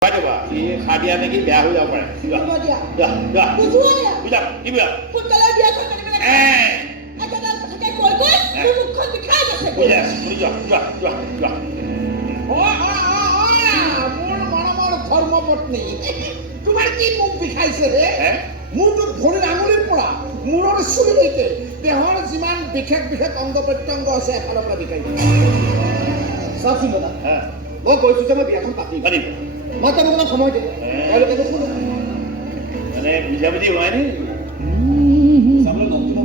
Coba, ini hadiahnya ini biar udah apa? Dah. Udah, ibu ya. ধর্মপত্নী তোমার কি মুখ বিষাইছে হে মোৰটো ভৰিৰ আঙুলিৰ পৰা মূৰৰ চুলিলৈকে দেহৰ যিমান বিশেষ অংগ প্ৰত্যংগ আছে এফালৰ পৰা বিষাইছে চাওকচোন দাদা মই কৈছোঁ যে মই বিয়াখন পাতিম মই তেওঁলোকক সময় দিম তেওঁলোকে শুনো মানে বুঝাবুঝি হয় নি চাবলৈ নতুন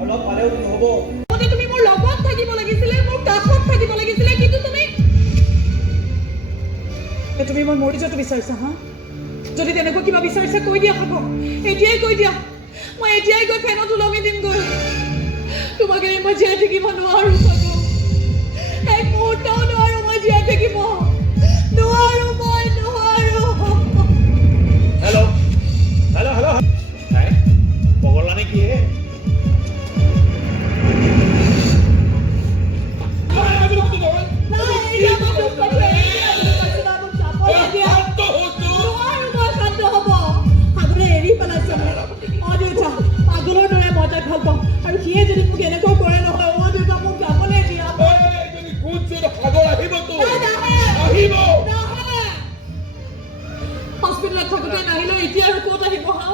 অলপ পালেও নহ'ব তুমি মোৰ লগত থাকিব লাগিছিলে মোৰ কাষত থাকিব লাগিছিলে কিন্তু তুমি মই মৰি যোৱাটো বিচাৰিছা হা যদি তেনেকৈ কিবা বিচাৰিছা কৈ দিয়া হ'ব এতিয়াই কৈ দিয়া মই এতিয়াই গৈ ফেনত ওলমি দিম গৈ তোমাক এৰি মই জীয়াই থাকিব নোৱাৰো এক মুহূৰ্তও নোৱাৰো মই জীয়াই থাকিব নোৱাৰো মই নোৱাৰো হেল্ল' পগলা নেকি হে আৰু সিয়ে যদি মোক এনেকুৱা কৰে নহয় অ দেউতা মোক যাবলৈ দিয়া হস্পিটেলত থাকোঁতে নাহিলে এতিয়া আৰু ক'ত আহিব হা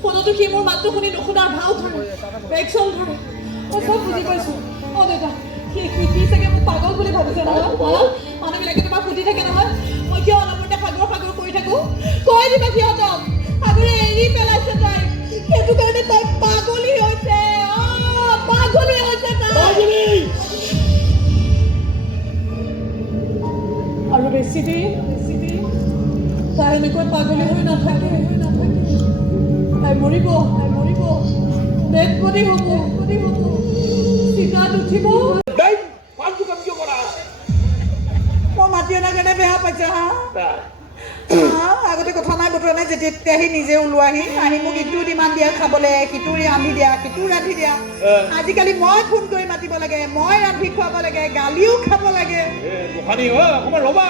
ফোনতো সি মোৰ মাতটো শুনি নুশুনাৰ ভাও ধৰে একচন ধৰে মই চব বুজি পাইছোঁ অ দেউতা সি চাগে মোক পাগল বুলি ভাবিছে নহয় মানুহবিলাকে তোমাক সুধি থাকে নহয় মই কিয় অনবৰতে সাগৰ কৰি থাকোঁ কৈ দিবা সিহঁতক সাগৰে এৰি পেলাইছে তাইক সেইটো কাৰণে তাইক পাগলী হৈছে আৰু বেছি দিন তাই এনেকৈ পাগলী হৈ নাথাকে তাই মৰিব ডেড বডি হ'ব চিতাত উঠিব মই মাতি অনাৰ কাৰণে বেয়া পাইছে হা আগতে কথা নাই বতৰা নাই যেতিয়া সি নিজে ওলোৱাহি আহি মোক ইটো ডিমাণ্ড দিয়া খাবলৈ সিটো ৰান্ধি দিয়া সিটো ৰান্ধি দিয়া আজিকালি মই ফোন কৰি মাতিব লাগে মই ৰান্ধি খুৱাব লাগে গালিও খাব লাগে ৰ'বা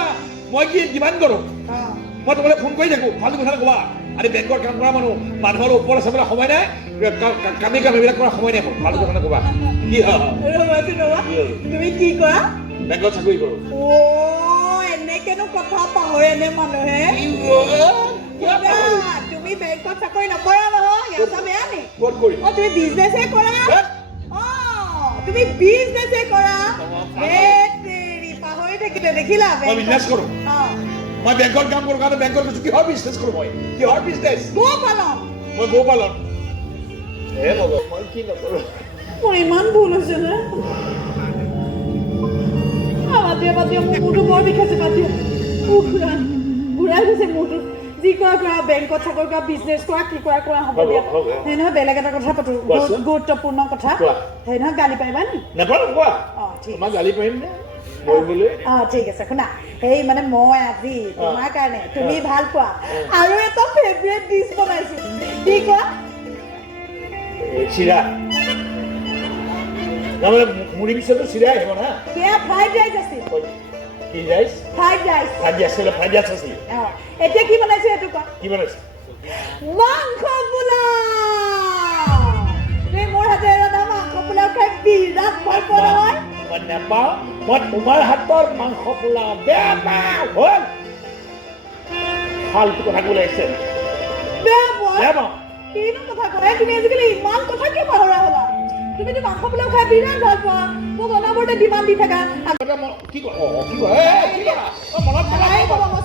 মই কি ডিমাণ্ড কৰোঁ মই তোমালৈ ফোন কৰি থাকোঁ ভালটো কথা ক'বা আৰে বেংকৰ কাম কৰা মানুহৰ ওপৰত চাবলৈ সময় নাই কামে এইবিলাক কৰাৰ সময় নাই মোৰ ভালটো কথা ক'বা কি তুমি কি কৰা বেংকত চাকৰি কৰোঁ এনেকেনো কথা পাহৰে নে মানুহে তুমি বেংকত চাকৰি নকৰা নহয় সিহঁতৰ বেয়া নি তুমি বিজনেছে কৰা পাহৰি থাকিলে দেখিলা মই বিজনেছ কৰোঁ মই বেংকৰ কাম কৰোঁ কাৰণে বেংকৰ কৈছোঁ কিহৰ বিজনেছ কৰোঁ মই কিহৰ বিজনেছ মই গো পালন মই কি নকৰোঁ মোৰ ইমান ভুল হৈছে নে বাদ মোৰ মূৰটো বৰ বিষাইছে বাদ দিয়া ঘূৰাই গৈছে মূৰটো যি কৰা বেংকত চাকৰি কৰা বিজনেছ কৰা কি কৰা হ'ব দিয়া সেই নহয় বেলেগ এটা কথা পাতো গুৰুত্বপূৰ্ণ কথা সেই নহয় গালি পাৰিবা নি ঠিক আছে শুনা সেই মানে মই আজি তোমাৰ কাৰণে তুমি ভাল পোৱা আৰু এটা ফেভৰেট ডিছ বনাইছো কি কোৱা চিৰা তাৰমানে মুড়ি পিছতো চিৰা আহিব না ফ্ৰাইড ৰাইচ আছিল কি ৰাইচ ফ্ৰাইড ৰাইচ আছিল এতিয়া কি বনাইছে এইটো কোৱা কি বনাইছে মাংস পোলাও তুমি মোৰ হাতেৰে ৰন্ধা মাংস পোলাও খাই বিৰাট ভাল পোৱা নহয় মই নেপাওঁ মই তোমাৰ হাতৰ মাংস পোলাও বেয়া পাওঁ হ'ল ফাল্টু কথা ওলাইছে বেয়া পাওঁ কিনো কথা কয় তুমি আজিকালি ইমান কথা কিয় পাহৰা হ'লা তুমিতো মাংস পোলাও খাই বিৰাট ভাল পোৱা মোক অনাবৰতে ডিমাণ্ড দি থাকা মই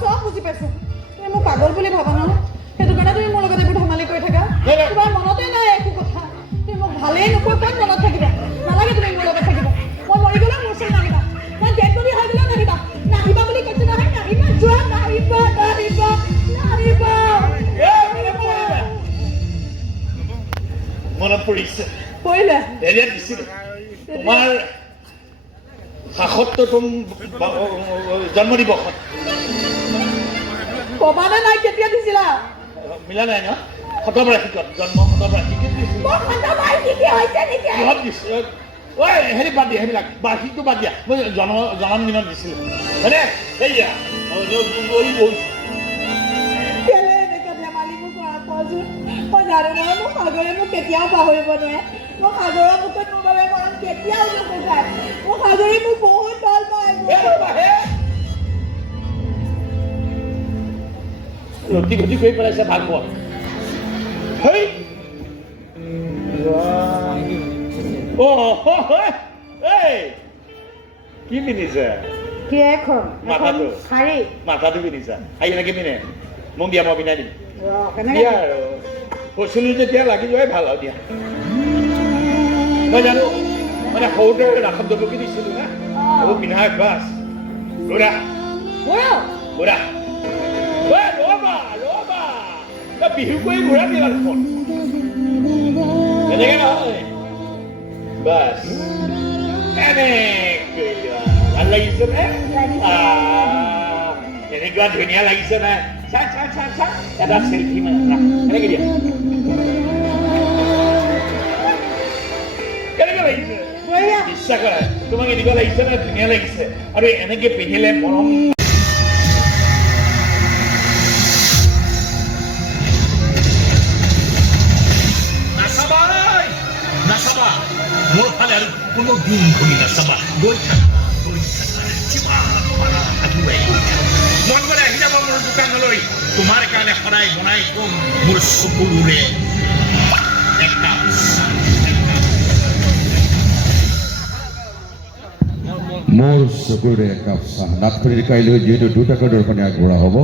চব বুজি পাইছো তুমি মোক পাগল বুলি ভাবা নহয় সেইটো কাৰণে তুমি মোৰ লগত এইবোৰ ধেমালি কৰি থাকা তোমাৰ মনতে নাই একো কথা তুমি মোক ভালেই নোপোৱা ক'ত মনত থাকিবা নালাগে তুমি মোৰ লগত থাকিবা মই মৰি গ'লে মোৰ ওচৰত নাহিবা মই ডেড বডি হৈ গ'লেও নাহিবা বুলি কৈছো নহয় নাহিবা যোৱা নাহিবা মনত পৰিছে পৰিলে এৰিয়া দিছিলে তোমাৰ ৭৭তম জন্মদিৱসত কবানে নাই কেতিয়া দিছিলা মিলা নাই ন শতবাৰ্ষিকত জন্ম শতবাৰ্ষিকত কিহত দিছে হেৰি বাদ দিয়া সেইবিলাক বাৰ্ষিকটো বাদ দিয়া মই জন্মদিনত দিছিলোঁ হয়নে সেয়া কেলে এনেকুৱা ধেমালিবোৰ কৰা কচোন মই জানো নহয় মোৰ সাগৰে মোক কেতিয়াও পাহৰিব নোৱাৰে মই সাগৰৰ মুখত মোৰ বাবে মৰম কেতিয়াও নুশুকায় মোৰ সাগৰে মোক বহুত ভাল পায় লটি ঘটি কৰি পেলাইছে ভাল পোৱা হেই এই কি পিন্ধিছে কি এখন মাথাটো শাৰী মাথাটো পিন্ধিছা আহি এনেকে পিন্ধে মোক দিয়া মই পিন্ধাই দিম কেনেকৈ দিয়া আৰু কৈছিলো যেতিয়া লাগি যোৱাই ভাল আৰু দিয়া মই জানো মানে সৰুতে ৰাসত দলকি দিছিলো না এইবোৰ পিন্ধাই বাছ ল'ৰা ল'ৰা ৰ'বা ৰ'বা বিহু কৰি ঘূৰা দিলা দেখোন এনেকে নহয় বাছ এনেকৈ লোৱা ভাল লাগিছে নে এনেকুৱা ধুনীয়া লাগিছে নাই চা চা চা চা এটা চেলফি মানে এনেকে দিয়া কেনেকৈ লাগিছে বিশ্বাস কৰা তোমাক এনেকুৱা লাগিছে নে ধুনীয়া লাগিছে আৰু এনেকে পিন্ধিলে মৰম নাচাবা মোৰ ফালে আৰু কোনো দিন ঘূৰি নাচাবা গৈ থাকা যিমান পাৰা আগুৱাই গৈ থাকা মন গ'লে আহি যাব মোৰ দোকানলৈ তোমাৰ কাৰণে সদায় বনাই কম মোৰ চকুৰে একাপ মোৰ চকুৰে একাপ চাহ নাটখনিৰ কাইলৈ যিহেতু 2 টাকা দৰ্শনী আগবঢ়া হ'ব